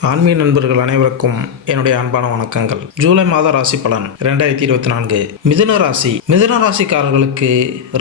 ஆன்மீக நண்பர்கள் அனைவருக்கும் என்னுடைய அன்பான வணக்கங்கள். ஜூலை மாத ராசி பலன் 2024. மிதுன ராசி. மிதுன ராசிக்காரர்களுக்கு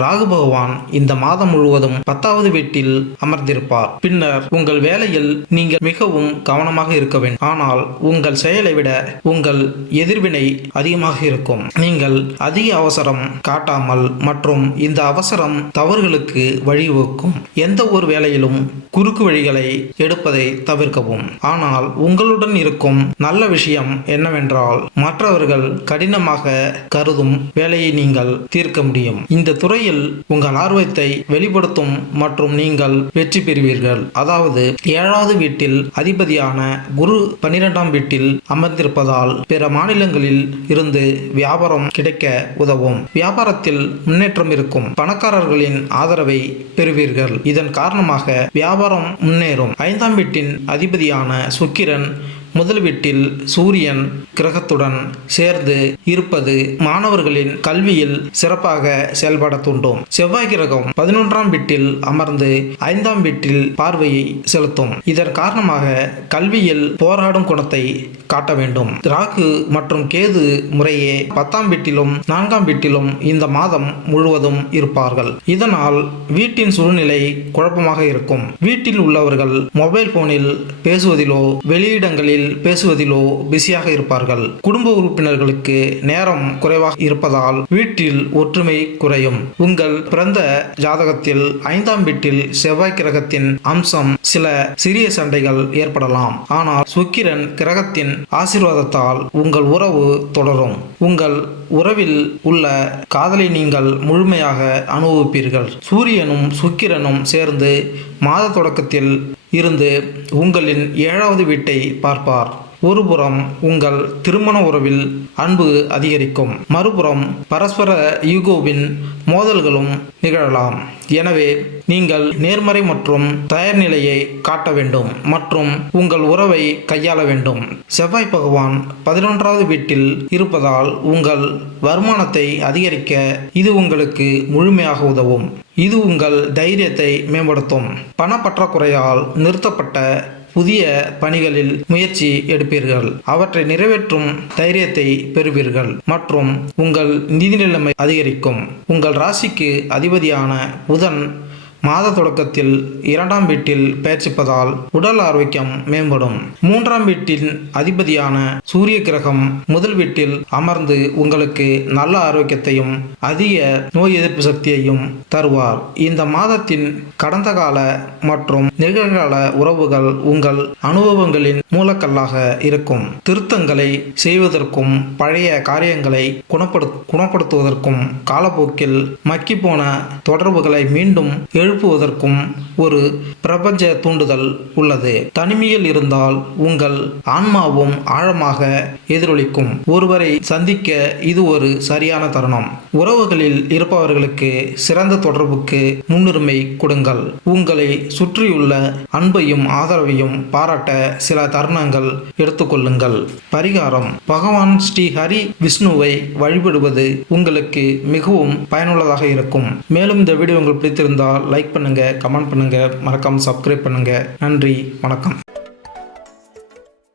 ராகு பகவான் இந்த மாதம் முழுவதும் 10வது வீட்டில் அமர்ந்திருப்பார். பின்னர் உங்கள் வேலையில் நீங்கள் மிகவும் கவனமாக இருக்க வேண்டும். ஆனால் உங்கள் செயலை விட உங்கள் எதிர்வினை அதிகமாக இருக்கும். நீங்கள் அதிக அவசரம் காட்டாமல் மற்றும் இந்த அவசரம் தவறுகளுக்கு வழிவகுக்கும். எந்த ஒரு வேலையிலும் குறுக்கு வழிகளை எடுப்பதை தவிர்க்கவும். ஆனால் உங்களுடன் இருக்கும் நல்ல விஷயம் என்னவென்றால் மற்றவர்கள் கடினமாக கருதும் வேலையை நீங்கள் தீர்க்க முடியும். இந்த துறையில் உங்கள் ஆர்வத்தை வெளிப்படுத்தும் மற்றும் நீங்கள் வெற்றி பெறுவீர்கள். அதாவது 7வது வீட்டில் அதிபதியான குரு 12ஆம் வீட்டில் அமர்ந்திருப்பதால் பிற மாநிலங்களில் இருந்து வியாபாரம் கிடைக்க உதவும். வியாபாரத்தில் முன்னேற்றம் இருக்கும். பணக்காரர்களின் ஆதரவை பெறுவீர்கள். இதன் காரணமாக வியாபாரம் முன்னேறும். 5ஆம் வீட்டின் அதிபதியான சுக்கிரன் முதல் வீட்டில் சூரியன் கிரகத்துடன் சேர்ந்து இருப்பது மாணவர்களின் கல்வியில் சிறப்பாக செயல்பட தூண்டும். செவ்வாய் கிரகம் 11ஆம் வீட்டில் அமர்ந்து 5ஆம் வீட்டில் பார்வையை செலுத்தும். இதன் காரணமாக கல்வியில் போராடும் குணத்தை காட்ட வேண்டும். ராகு மற்றும் கேது முறையே 10ஆம் வீட்டிலும் 4ஆம் வீட்டிலும் இந்த மாதம் முழுவதும் இருப்பார்கள். இதனால் வீட்டின் சூழ்நிலை குழப்பமாக இருக்கும். வீட்டில் உள்ளவர்கள் மொபைல் போனில் பேசுவதிலோ வெளியிடங்களில் பேசுவதிலோ பிஸியாக இருப்பார்கள். குடும்ப உறுப்பினர்களுக்கு நேரம் குறைவாக இருப்பதால் வீட்டில் ஒற்றுமை குறையும். உங்கள் பிறந்த ஜாதகத்தில் 5ஆம் வீட்டில் செவ்வாய் கிரகத்தின் அம்சம் சில சிறிய சண்டைகள் ஏற்படலாம். ஆனால் சுக்கிரன் கிரகத்தின் ஆசீர்வாதத்தால் உங்கள் உறவு தொடரும். உங்கள் உறவில் உள்ள காதலை நீங்கள் முழுமையாக அனுபவிப்பீர்கள். சூரியனும் சுக்கிரனும் சேர்ந்து மாத தொடக்கத்தில் இருந்து உங்களின் 7வது வீட்டை பார்ப்பார். ஒருபுறம் உங்கள் திருமண உறவில் அன்பு அதிகரிக்கும். மறுபுறம் பரஸ்பர ஈகோவின் மோதல்களும் நிகழலாம். எனவே நீங்கள் நேர்மறை மற்றும் தயார் நிலையை காட்ட வேண்டும் மற்றும் உங்கள் உறவை கையாள வேண்டும். செவ்வாய் பகவான் 11வது வீட்டில் இருப்பதால் உங்கள் வருமானத்தை அதிகரிக்க இது உங்களுக்கு முழுமையாக உதவும். இது உங்கள் தைரியத்தை மேம்படுத்தும். பணப்பற்றாக்குறையால் நிறுத்தப்பட்ட புதிய பணிகளில் முயற்சி எடுப்பீர்கள். அவற்றை நிறைவேற்றும் தைரியத்தை பெறுவீர்கள் மற்றும் உங்கள் நிதி நிலைமை அதிகரிக்கும். உங்கள் ராசிக்கு அதிபதியான புதன் மாத தொடக்கத்தில் 2ஆம் வீட்டில் பயிற்சிப்பதால் உடல் ஆரோக்கியம் மேம்படும். 3ஆம் வீட்டின் அதிபதியான சூரிய கிரகம் முதல் வீட்டில் அமர்ந்து உங்களுக்கு நல்ல ஆரோக்கியத்தையும் அதிக நோய் எதிர்ப்பு சக்தியையும் தருவார். இந்த மாதத்தின் கடந்த கால மற்றும் நிகழ்கால உறவுகள் உங்கள் அனுபவங்களின் மூலக்கல்லாக இருக்கும். திருத்தங்களை செய்வதற்கும் பழைய காரியங்களை குணப்படுத்துவதற்கும் காலப்போக்கில் மக்கிப்போன தொடர்புகளை மீண்டும் எழுப்புவதற்கும் ஒரு பிரபஞ்ச தூண்டுதல் உள்ளது. தனிமையில் இருந்தால் உங்கள் ஆன்மாவும் ஆழமாக எதிரொலிக்கும். ஒருவரை சந்திக்க இது ஒரு சரியான தருணம். உறவுகளில் இருப்பவர்களுக்கு சிறந்த தொடர்புக்கு முன்னுரிமை கொடுங்கள். உங்களை சுற்றியுள்ள அன்பையும் ஆதரவையும் பாராட்ட சில தருணங்கள் எடுத்துக்கொள்ளுங்கள். பரிகாரம்: பகவான் ஸ்ரீ ஹரி விஷ்ணுவை வழிபடுவது உங்களுக்கு மிகவும் பயனுள்ளதாக இருக்கும். மேலும் இந்த வீடியோ உங்களுக்கு பிடித்திருந்தால் லைக் பண்ணுங்க, கமெண்ட் பண்ணுங்க, மறக்காம சப்ஸ்கிரைப் பண்ணுங்க. நன்றி, வணக்கம்.